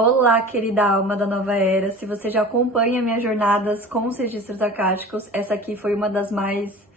Olá, querida alma da nova era. Se você já acompanha minhas jornadas com os registros acásticos, essa aqui foi uma das mais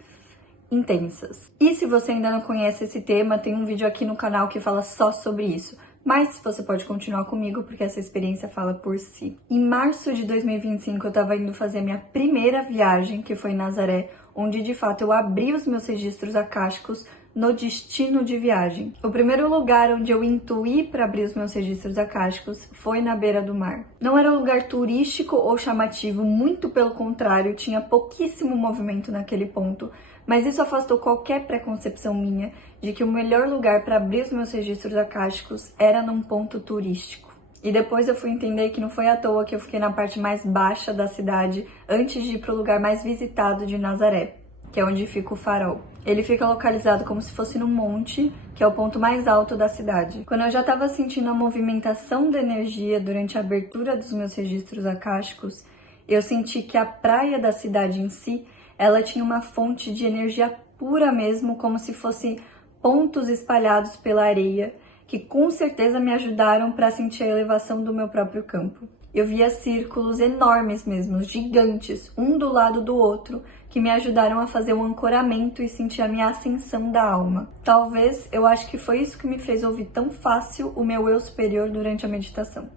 intensas. E se você ainda não conhece esse tema, tem um vídeo aqui no canal que fala só sobre isso. Mas você pode continuar comigo porque essa experiência fala por si. Em março de 2025, eu estava indo fazer a minha primeira viagem, que foi em Nazaré, onde de fato eu abri os meus registros acásticos no destino de viagem. O primeiro lugar onde eu intuí para abrir os meus registros acásticos foi na beira do mar. Não era um lugar turístico ou chamativo, muito pelo contrário, tinha pouquíssimo movimento naquele ponto, mas isso afastou qualquer preconcepção minha de que o melhor lugar para abrir os meus registros acásticos era num ponto turístico. E depois eu fui entender que não foi à toa que eu fiquei na parte mais baixa da cidade antes de ir para o lugar mais visitado de Nazaré, que é onde fica o farol. Ele fica localizado como se fosse num monte, que é o ponto mais alto da cidade. Quando eu já estava sentindo a movimentação da energia durante a abertura dos meus registros acásticos, eu senti que a praia da cidade em si, ela tinha uma fonte de energia pura mesmo, como se fossem pontos espalhados pela areia, que com certeza me ajudaram para sentir a elevação do meu próprio campo. Eu via círculos enormes mesmo, gigantes, um do lado do outro, que me ajudaram a fazer um ancoramento e sentir a minha ascensão da alma. Talvez, eu acho que foi isso que me fez ouvir tão fácil o meu eu superior durante a meditação.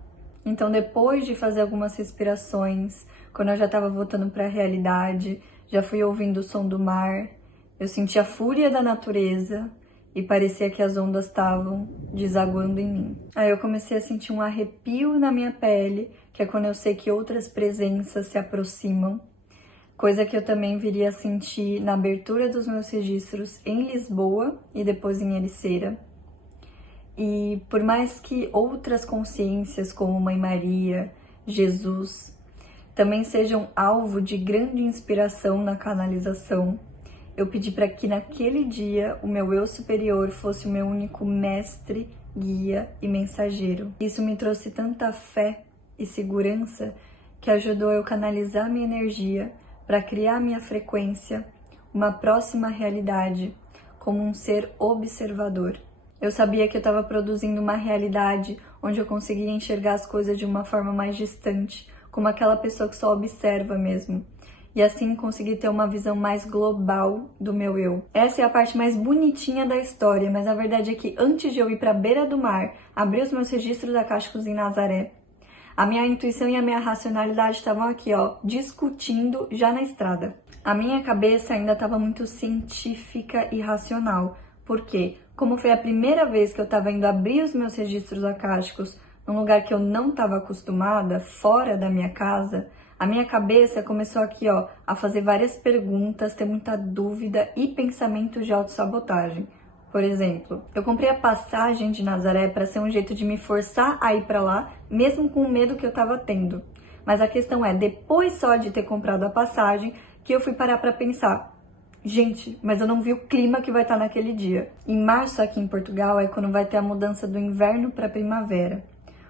Então, depois de fazer algumas respirações, quando eu já estava voltando para a realidade, já fui ouvindo o som do mar, eu senti a fúria da natureza, e parecia que as ondas estavam desaguando em mim. Aí eu comecei a sentir um arrepio na minha pele, que é quando eu sei que outras presenças se aproximam, coisa que eu também viria a sentir na abertura dos meus registros em Lisboa e depois em Ericeira. E por mais que outras consciências, como Mãe Maria, Jesus, também sejam alvo de grande inspiração na canalização, eu pedi para que naquele dia o meu eu superior fosse o meu único mestre, guia e mensageiro. Isso me trouxe tanta fé e segurança que ajudou eu canalizar minha energia para criar minha frequência, uma próxima realidade, como um ser observador. Eu sabia que eu estava produzindo uma realidade onde eu conseguia enxergar as coisas de uma forma mais distante, como aquela pessoa que só observa mesmo. E assim conseguir ter uma visão mais global do meu eu. Essa é a parte mais bonitinha da história, mas a verdade é que antes de eu ir para a beira do mar, abrir os meus registros acásticos em Nazaré, a minha intuição e a minha racionalidade estavam aqui, ó, discutindo já na estrada. A minha cabeça ainda estava muito científica e racional. Por quê? Como foi a primeira vez que eu estava indo abrir os meus registros acásticos num lugar que eu não estava acostumada, fora da minha casa, a minha cabeça começou aqui, ó, a fazer várias perguntas, ter muita dúvida e pensamentos de autossabotagem. Por exemplo, eu comprei a passagem de Nazaré para ser um jeito de me forçar a ir para lá, mesmo com o medo que eu estava tendo. Mas a questão é, depois só de ter comprado a passagem, que eu fui parar para pensar, gente, mas eu não vi o clima que vai estar naquele dia. Em março aqui em Portugal é quando vai ter a mudança do inverno para a primavera.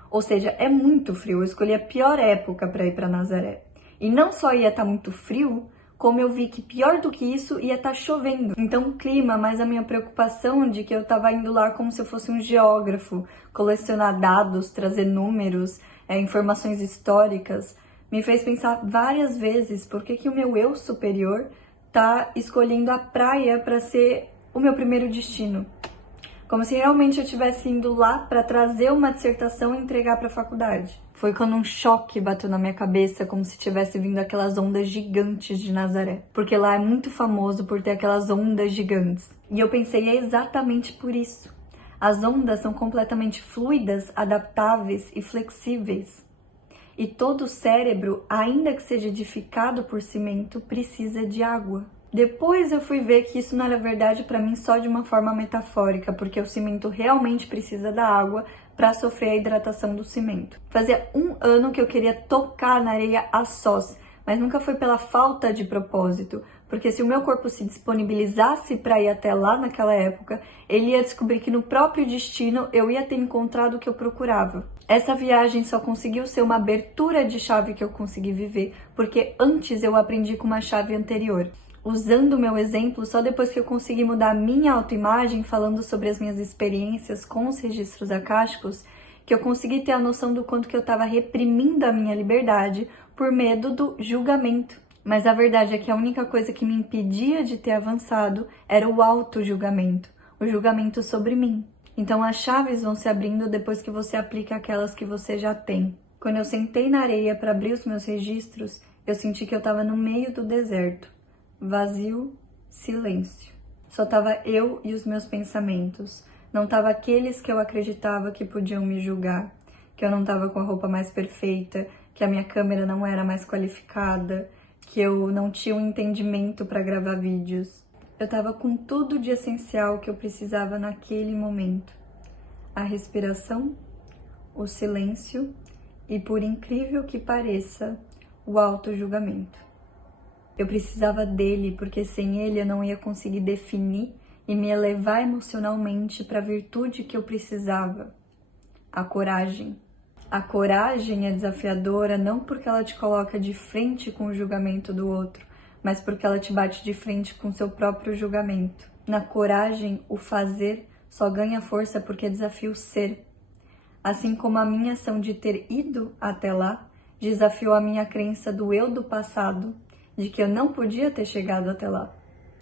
Ou seja, é muito frio, eu escolhi a pior época para ir para Nazaré. E não só ia estar muito frio, como eu vi que pior do que isso ia estar chovendo. Então o clima, mais a minha preocupação de que eu estava indo lá como se eu fosse um geógrafo, colecionar dados, trazer números, informações históricas, me fez pensar várias vezes por que o meu eu superior está escolhendo a praia para ser o meu primeiro destino. Como se realmente eu estivesse indo lá para trazer uma dissertação e entregar para a faculdade. Foi quando um choque bateu na minha cabeça, como se tivesse vindo aquelas ondas gigantes de Nazaré. Porque lá é muito famoso por ter aquelas ondas gigantes. E eu pensei, é exatamente por isso. As ondas são completamente fluidas, adaptáveis e flexíveis. E todo cérebro, ainda que seja edificado por cimento, precisa de água. Depois eu fui ver que isso não era verdade para mim só de uma forma metafórica, porque o cimento realmente precisa da água para sofrer a hidratação do cimento. Fazia 1 ano que eu queria tocar na areia a sós, mas nunca foi pela falta de propósito, porque se o meu corpo se disponibilizasse para ir até lá naquela época, ele ia descobrir que no próprio destino eu ia ter encontrado o que eu procurava. Essa viagem só conseguiu ser uma abertura de chave que eu consegui viver, porque antes eu aprendi com uma chave anterior. Usando o meu exemplo, só depois que eu consegui mudar a minha autoimagem, falando sobre as minhas experiências com os registros acásticos, que eu consegui ter a noção do quanto que eu estava reprimindo a minha liberdade por medo do julgamento. Mas a verdade é que a única coisa que me impedia de ter avançado era o auto-julgamento, o julgamento sobre mim. Então as chaves vão se abrindo depois que você aplica aquelas que você já tem. Quando eu sentei na areia para abrir os meus registros, eu senti que eu estava no meio do deserto. Vazio, silêncio. Só estava eu e os meus pensamentos. Não estava aqueles que eu acreditava que podiam me julgar, que eu não estava com a roupa mais perfeita, que a minha câmera não era mais qualificada, que eu não tinha um entendimento para gravar vídeos. Eu estava com tudo de essencial que eu precisava naquele momento. A respiração, o silêncio e, por incrível que pareça, o auto-julgamento. Eu precisava dele porque sem ele eu não ia conseguir definir e me elevar emocionalmente para a virtude que eu precisava, a coragem. A coragem é desafiadora não porque ela te coloca de frente com o julgamento do outro, mas porque ela te bate de frente com seu próprio julgamento. Na coragem, o fazer só ganha força porque desafia o ser. Assim como a minha ação de ter ido até lá desafiou a minha crença do eu do passado, de que eu não podia ter chegado até lá.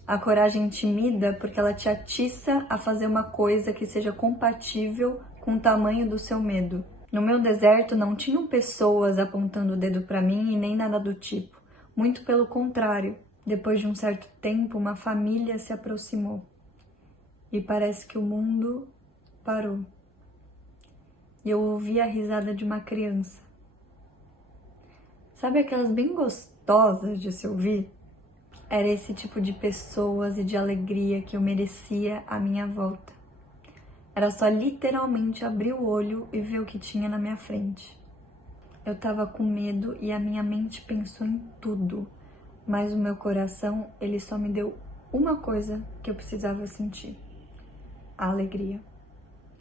A coragem intimida porque ela te atiça a fazer uma coisa que seja compatível com o tamanho do seu medo. No meu deserto não tinham pessoas apontando o dedo para mim e nem nada do tipo. Muito pelo contrário, depois de um certo tempo, uma família se aproximou. E parece que o mundo parou. E eu ouvi a risada de uma criança. Sabe aquelas bem gostosas de se ouvir? Era esse tipo de pessoas e de alegria que eu merecia à minha volta. Era só literalmente abrir o olho e ver o que tinha na minha frente. Eu tava com medo e a minha mente pensou em tudo, mas o meu coração, ele só me deu uma coisa que eu precisava sentir: a alegria.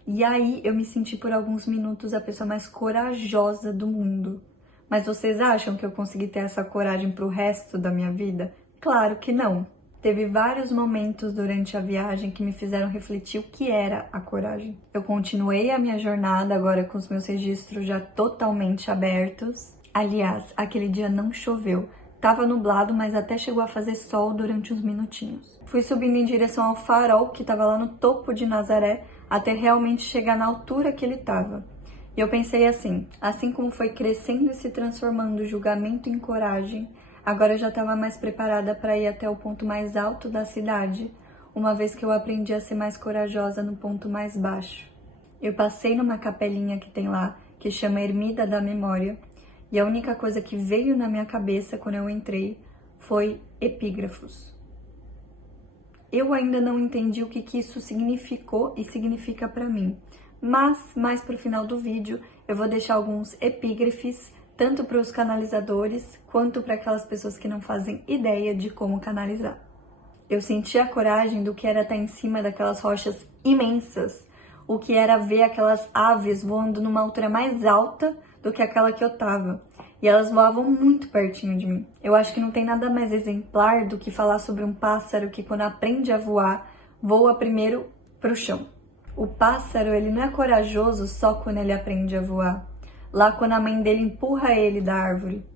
E aí eu me senti por alguns minutos a pessoa mais corajosa do mundo. Mas vocês acham que eu consegui ter essa coragem pro resto da minha vida? Claro que não. Teve vários momentos durante a viagem que me fizeram refletir o que era a coragem. Eu continuei a minha jornada agora com os meus registros já totalmente abertos. Aliás, aquele dia não choveu. Tava nublado, mas até chegou a fazer sol durante uns minutinhos. Fui subindo em direção ao farol que estava lá no topo de Nazaré, até realmente chegar na altura que ele estava. E eu pensei assim como foi crescendo e se transformando o julgamento em coragem, agora eu já estava mais preparada para ir até o ponto mais alto da cidade, uma vez que eu aprendi a ser mais corajosa no ponto mais baixo. Eu passei numa capelinha que tem lá, que chama Ermida da Memória, e a única coisa que veio na minha cabeça quando eu entrei foi epígrafos. Eu ainda não entendi o que isso significou e significa para mim, mas mais pro final do vídeo eu vou deixar alguns epígrafes, tanto para os canalizadores, quanto para aquelas pessoas que não fazem ideia de como canalizar. Eu senti a coragem do que era estar em cima daquelas rochas imensas, o que era ver aquelas aves voando numa altura mais alta do que aquela que eu tava. E elas voavam muito pertinho de mim. Eu acho que não tem nada mais exemplar do que falar sobre um pássaro que, quando aprende a voar, voa primeiro pro chão. O pássaro, ele não é corajoso só quando ele aprende a voar. Lá quando a mãe dele empurra ele da árvore.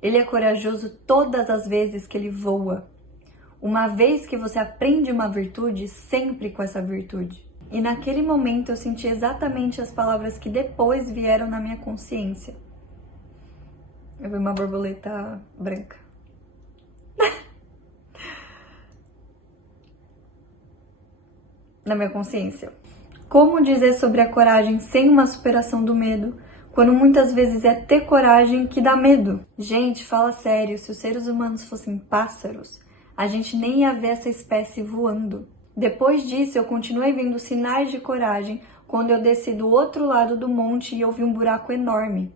Ele é corajoso todas as vezes que ele voa. Uma vez que você aprende uma virtude, sempre com essa virtude. E naquele momento eu senti exatamente as palavras que depois vieram na minha consciência. Eu vi uma borboleta branca. Na minha consciência. Como dizer sobre a coragem sem uma superação do medo, quando muitas vezes é ter coragem que dá medo? Gente, fala sério, se os seres humanos fossem pássaros, a gente nem ia ver essa espécie voando. Depois disso, eu continuei vendo sinais de coragem quando eu desci do outro lado do monte e eu vi um buraco enorme.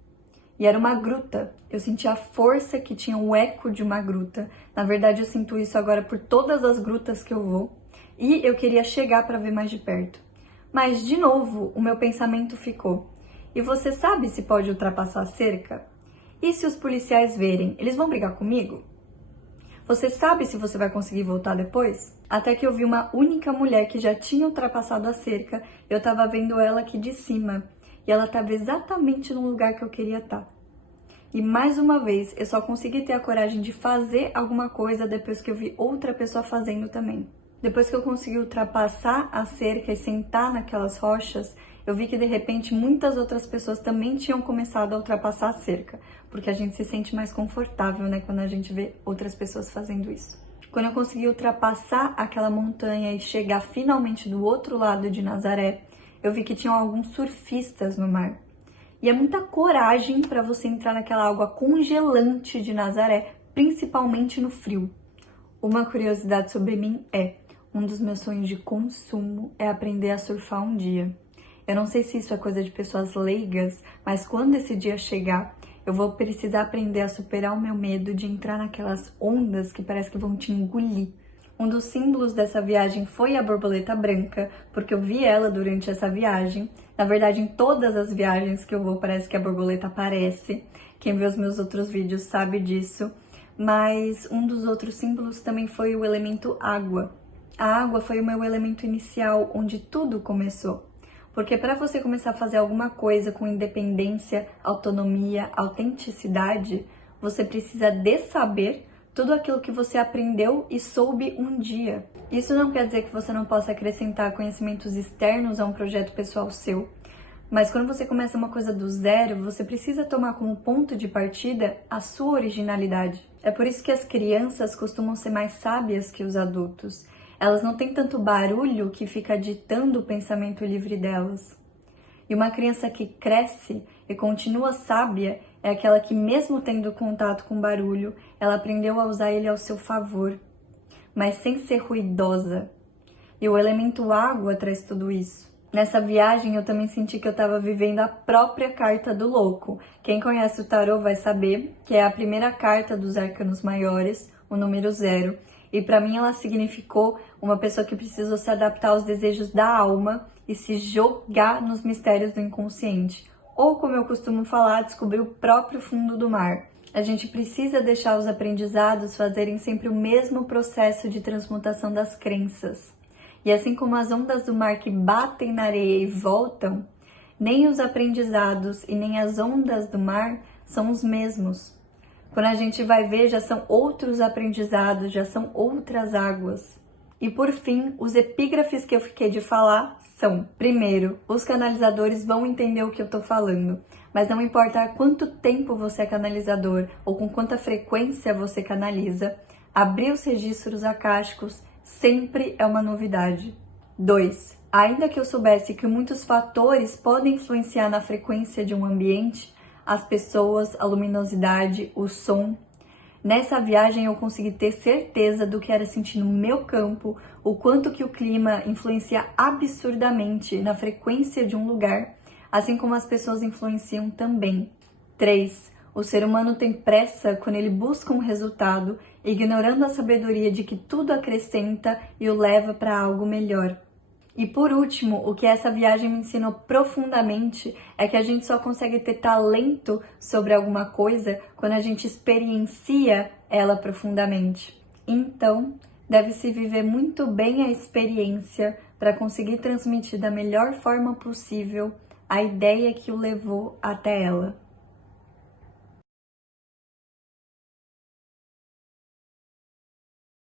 E era uma gruta. Eu senti a força que tinha o eco de uma gruta. Na verdade, eu sinto isso agora por todas as grutas que eu vou. E eu queria chegar para ver mais de perto. Mas, de novo, o meu pensamento ficou: e você sabe se pode ultrapassar a cerca? E se os policiais verem, eles vão brigar comigo? Você sabe se você vai conseguir voltar depois? Até que eu vi uma única mulher que já tinha ultrapassado a cerca, eu tava vendo ela aqui de cima. e ela estava exatamente no lugar que eu queria estar. E mais uma vez, eu só consegui ter a coragem de fazer alguma coisa depois que eu vi outra pessoa fazendo também. Depois que eu consegui ultrapassar a cerca e sentar naquelas rochas, eu vi que de repente muitas outras pessoas também tinham começado a ultrapassar a cerca, porque a gente se sente mais confortável, né, quando a gente vê outras pessoas fazendo isso. Quando eu consegui ultrapassar aquela montanha e chegar finalmente do outro lado de Nazaré, eu vi que tinham alguns surfistas no mar. E é muita coragem para você entrar naquela água congelante de Nazaré, principalmente no frio. Uma curiosidade sobre mim um dos meus sonhos de consumo é aprender a surfar um dia. Eu não sei se isso é coisa de pessoas leigas, mas quando esse dia chegar, eu vou precisar aprender a superar o meu medo de entrar naquelas ondas que parece que vão te engolir. Um dos símbolos dessa viagem foi a borboleta branca, porque eu vi ela durante essa viagem. Na verdade, em todas as viagens que eu vou, parece que a borboleta aparece. Quem vê os meus outros vídeos sabe disso. Mas um dos outros símbolos também foi o elemento água. A água foi o meu elemento inicial, onde tudo começou. Porque para você começar a fazer alguma coisa com independência, autonomia, autenticidade, você precisa de saber tudo aquilo que você aprendeu e soube um dia. Isso não quer dizer que você não possa acrescentar conhecimentos externos a um projeto pessoal seu, mas quando você começa uma coisa do zero, você precisa tomar como ponto de partida a sua originalidade. É por isso que as crianças costumam ser mais sábias que os adultos. Elas não têm tanto barulho que fica ditando o pensamento livre delas. E uma criança que cresce e continua sábia é aquela que, mesmo tendo contato com barulho, ela aprendeu a usar ele ao seu favor, mas sem ser ruidosa. E o elemento água traz tudo isso. Nessa viagem eu também senti que eu estava vivendo a própria carta do louco. Quem conhece o tarô vai saber que é a primeira carta dos arcanos maiores, o número 0. E para mim ela significou uma pessoa que precisou se adaptar aos desejos da alma e se jogar nos mistérios do inconsciente. Ou, como eu costumo falar, descobrir o próprio fundo do mar. A gente precisa deixar os aprendizados fazerem sempre o mesmo processo de transmutação das crenças. E assim como as ondas do mar que batem na areia e voltam, nem os aprendizados e nem as ondas do mar são os mesmos. Quando a gente vai ver, já são outros aprendizados, já são outras águas. E por fim, os epígrafes que eu fiquei de falar são: primeiro, os canalizadores vão entender o que eu tô falando, mas não importa quanto tempo você é canalizador ou com quanta frequência você canaliza, abrir os registros acásticos sempre é uma novidade. 2. Ainda que eu soubesse que muitos fatores podem influenciar na frequência de um ambiente, as pessoas, a luminosidade, o som, nessa viagem eu consegui ter certeza do que era sentir no meu campo, o quanto que o clima influencia absurdamente na frequência de um lugar, assim como as pessoas influenciam também. 3. O ser humano tem pressa quando ele busca um resultado, ignorando a sabedoria de que tudo acrescenta e o leva para algo melhor. E por último, o que essa viagem me ensinou profundamente é que a gente só consegue ter talento sobre alguma coisa quando a gente experiencia ela profundamente. Então, deve-se viver muito bem a experiência para conseguir transmitir da melhor forma possível a ideia que o levou até ela.